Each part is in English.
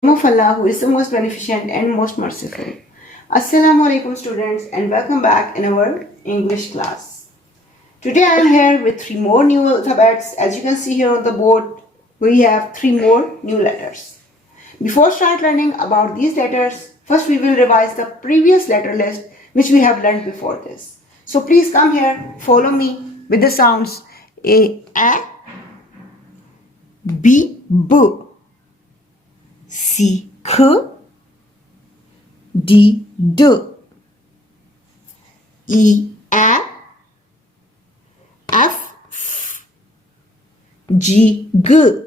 Of Allah, who is the most beneficent and most merciful. Assalamu alaikum students, and welcome back in our English class. Today I am here with three more new alphabets. As you can see here on the board, we have three more new letters. Before start learning about these letters, first we will revise the previous letter list which we have learned before this. So please come here, follow me with the sounds A, B, B, C, K, D, D, E, F, F, G, G,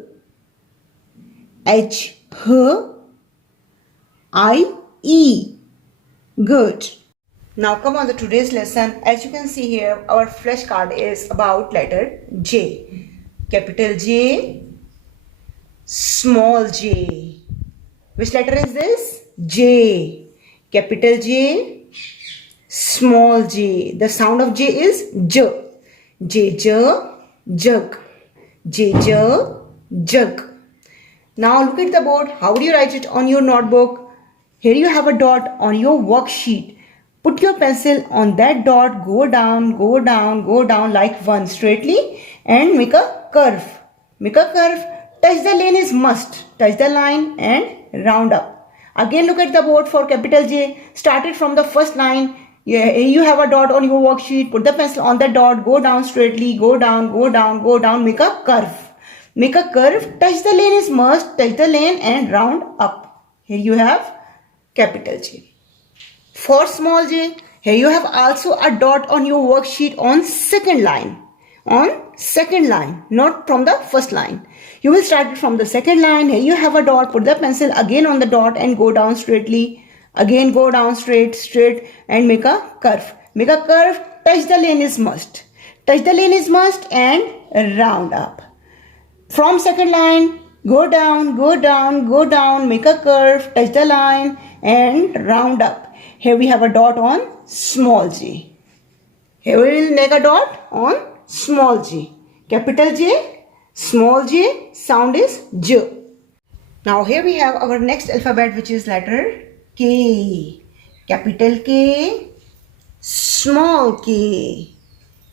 H, H, I, E. Good. Now come on to today's lesson. As you can see here, our flashcard is about letter J. Capital J, small j. Which letter is this? J. Capital J, small j. The sound of J is J. J, J, jug. J, J, jug. Now look at the board. How do you write it on your notebook? Here you have a dot on your worksheet. Put your pencil on that dot. Go down, go down, go down like one straightly and make a curve. Make a curve. Touch the line is must. Touch the line and round up. Again look at the board for capital J. Started from the first line. You have a dot on your worksheet. Put the pencil on the dot. Go down straightly. Go down, go down, go down. Make a curve. Make a curve. Touch the line is must. Touch the line and round up. Here you have capital J. For small j, here you have also a dot on your worksheet on second line. On second line, not from the first line. You will start it from the second line. Here you have a dot. Put the pencil again on the dot and go down straightly. Again go down straight and make a curve. Make a curve. Touch the line is must. Touch the line is must and round up. From second line, go down, go down, go down. Make a curve. Touch the line and round up. Here we have a dot on small j. Here we will make a dot on small j. Capital J, small j, sound is J. Now here we have our next alphabet, which is letter K. Capital K, small k.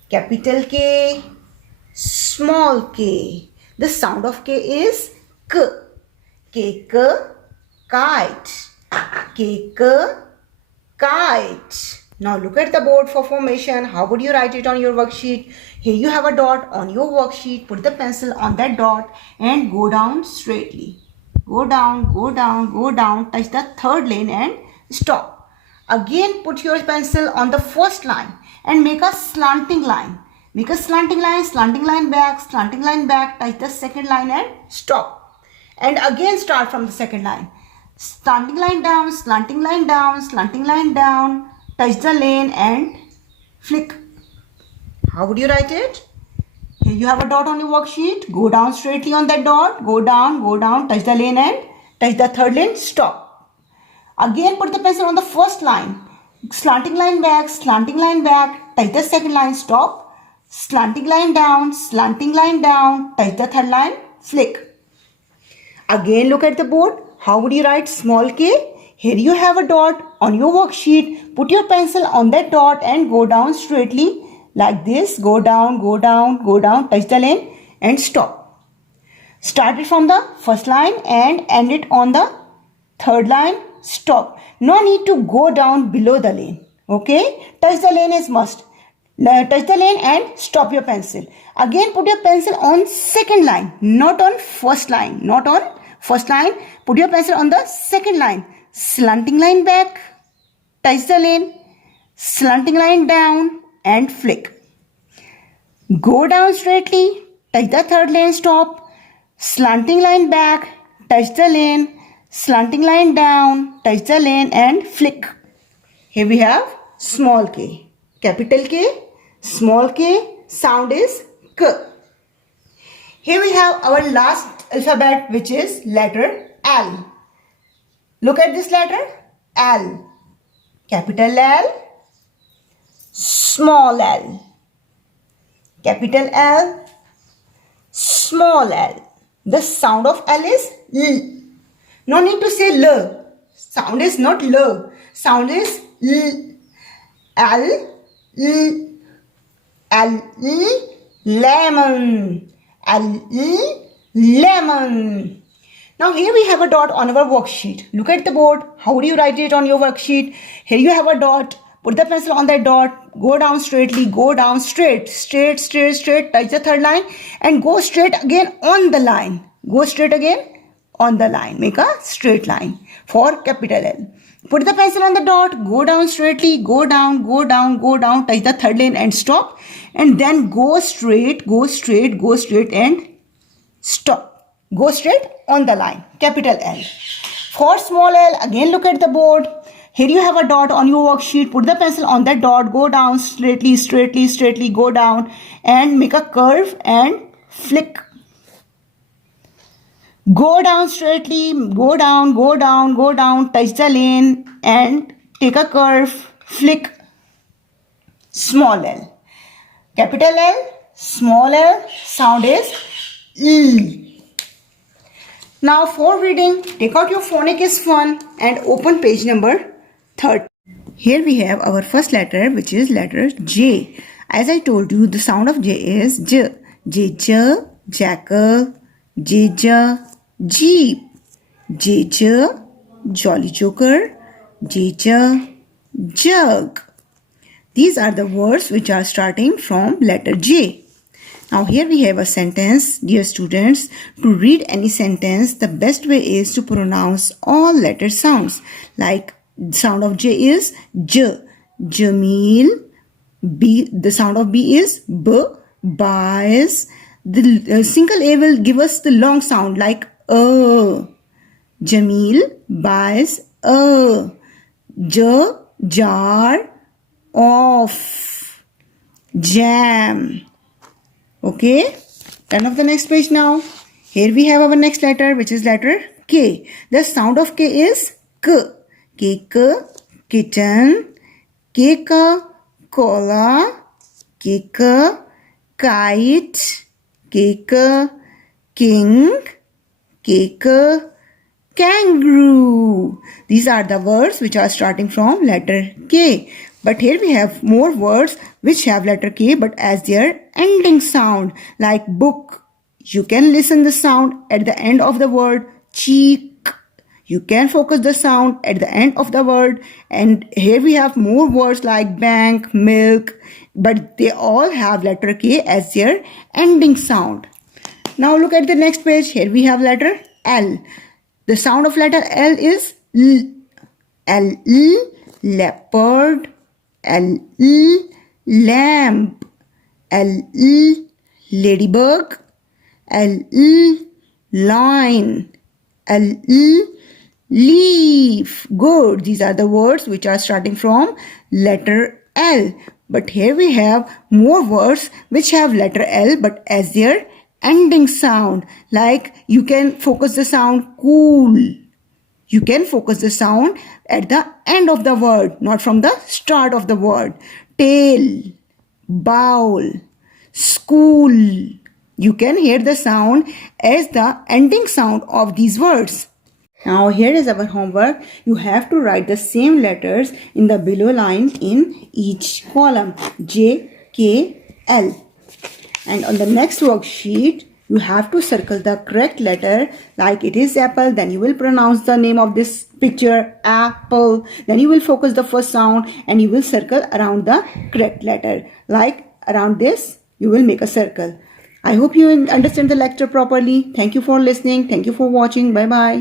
Capital K, small k. The sound of K is K. K, kite. K, kite. Now look at the board for formation. How would you write it on your worksheet? Here you have a dot on your worksheet. Put the pencil on that dot and go down straightly. Go down, go down, go down. Touch the third line and stop. Again put your pencil on the first line and make a slanting line. Make a slanting line back, touch the second line and stop. And again start from the second line. Slanting line down, slanting line down, slanting line down. Touch the lane and flick. How would you write it? Here you have a dot on your worksheet. Go down straightly on that dot. Go down, touch the lane and touch the third lane, stop. Again put the pencil on the first line. Slanting line back, touch the second line, stop. Slanting line down, touch the third line, flick. Again look at the board. How would you write small k? Here you have a dot on your worksheet. Put your pencil on that dot and go down straightly like this. Go down, touch the line and stop. Start it from the first line and end it on the third line. Stop. No need to go down below the lane. Okay? Touch the lane is must. Touch the lane and stop your pencil. Again put your pencil on second line, not on first line. Not on first line. Put your pencil on the second line. Slanting line back, touch the lane, slanting line down and flick. Go down straightly, touch the third lane, stop. Slanting line back, touch the lane, slanting line down, touch the lane and flick. Here we have small k. Capital K, small k, sound is K. Here we have our last alphabet, which is letter L. Look at this letter, L. Capital L, small l. Capital L, small l. The sound of L is L. No need to say L. Sound is not L. Sound is L. L. L. L. Lemon. L. Lemon. Now here we have a dot on our worksheet. Look at the board. How do you write it on your worksheet? Here you have a dot. Put the pencil on that dot. Go down straightly. Go down straight. Straight, straight, straight. Touch the third line. And go straight again on the line. Go straight again on the line. Make a straight line for capital L. Put the pencil on the dot. Go down straightly. Go down, go down, go down. Touch the third line and stop. And then go straight, go straight, go straight and stop. Go straight on the line. Capital L. For small l, again look at the board. Here you have a dot on your worksheet. Put the pencil on that dot. Go down straightly, straightly, straightly. Go down and make a curve and flick. Go down straightly. Go down, go down, go down. Touch the lane and take a curve. Flick. Small l. Capital L. Small l. Sound is L. Now for reading, take out your phonic is fun and open page number 30. Here we have our first letter, which is letter J. As I told you, the sound of J is J. J, J, jackal, J, J, jeep, J, J, jolly joker, J, J, jug. These are the words which are starting from letter J. Now here we have a sentence. Dear students, to read any sentence, the best way is to pronounce all letter sounds. Like sound of J is J. Jameel. B. The sound of B is B. Ba is the single A will give us the long sound like Jameel. Ba is J. Jar. Off. Jam. Okay, turn off the next page now. Here we have our next letter, which is letter K. The sound of K is K. Cake, kitten, cake, cola, cake, kite, cake, king, cake, kangaroo. These are the words which are starting from letter K. But here we have more words which have letter K but as their ending sound, like book. You can listen the sound at the end of the word cheek. You can focus the sound at the end of the word. And here we have more words like bank, milk, but they all have letter K as their ending sound. Now look at the next page. Here we have letter L. The sound of letter L is L. L, leopard. L, lamp. L, ladybug. L, line. L, leaf. Good. These are the words which are starting from letter L. But here we have more words which have letter L but as their ending sound. Like you can focus the sound cool. You can focus the sound at the end of the word, not from the start of the word. Tail, bowl, school. You can hear the sound as the ending sound of these words. Now here is our homework. You have to write the same letters in the below line in each column. J, K, L. And on the next worksheet, you have to circle the correct letter. Like it is apple, then you will pronounce the name of this picture, apple. Then you will focus the first sound and you will circle around the correct letter. Like around this, you will make a circle. I hope you understand the lecture properly. Thank you for listening. Thank you for watching. Bye-bye.